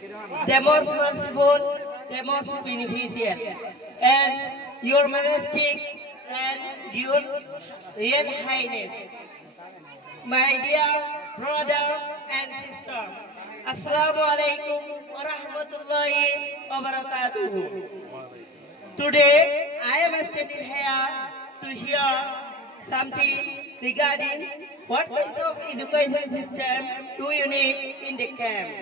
the most merciful, the most beneficent, and your majestic and your real highness. My dear brother and sister, Assalamu alaikum wa rahmatullahi wa barakatuh. Today, I am standing here to share something regarding what kinds of education system do you need in the camp.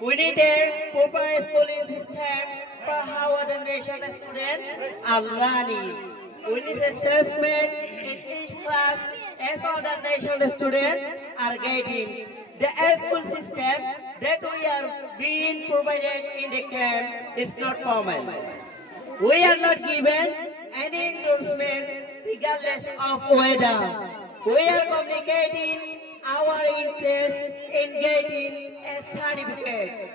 We need a proper schooling system for how our nation students are learning. We need a assessment in each class as all the national students are getting. The school system that we are being provided in the camp is not formal. We are not given any endorsement regardless of whether. We are communicating our interest in getting a certificate.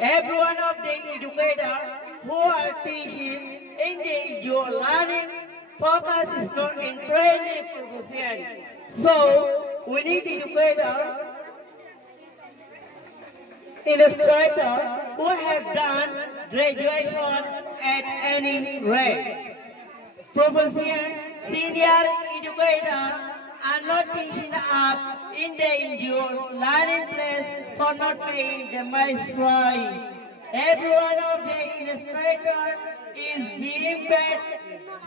Every one of the educators who are teaching in the learning focus is not in training profession. So we need educators, instructors who have done graduation at any rate. Profession, senior educators are not teaching us in the learning place for not paying the money. Every one of the instructors is being paid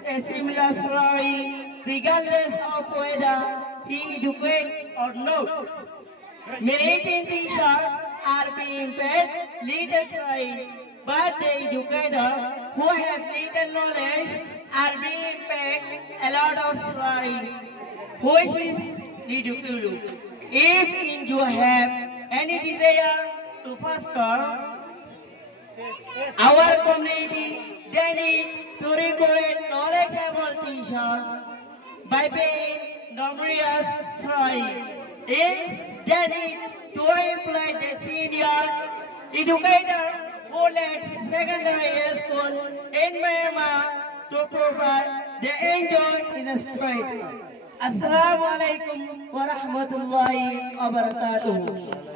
a similar salary regardless of whether he educates or not. Many teachers are being paid little salary, but the educators who have little knowledge are being paid a lot of salary, which is ridiculous. If you have any desire to foster our community, they need to recruit knowledgeable teachers by paying numerous salary. If they need to employ the senior educator who led secondary school in Myanmar to provide the enjoyed in a straight. Assalamu alaikum wa rahmatullahi wa barakatuh.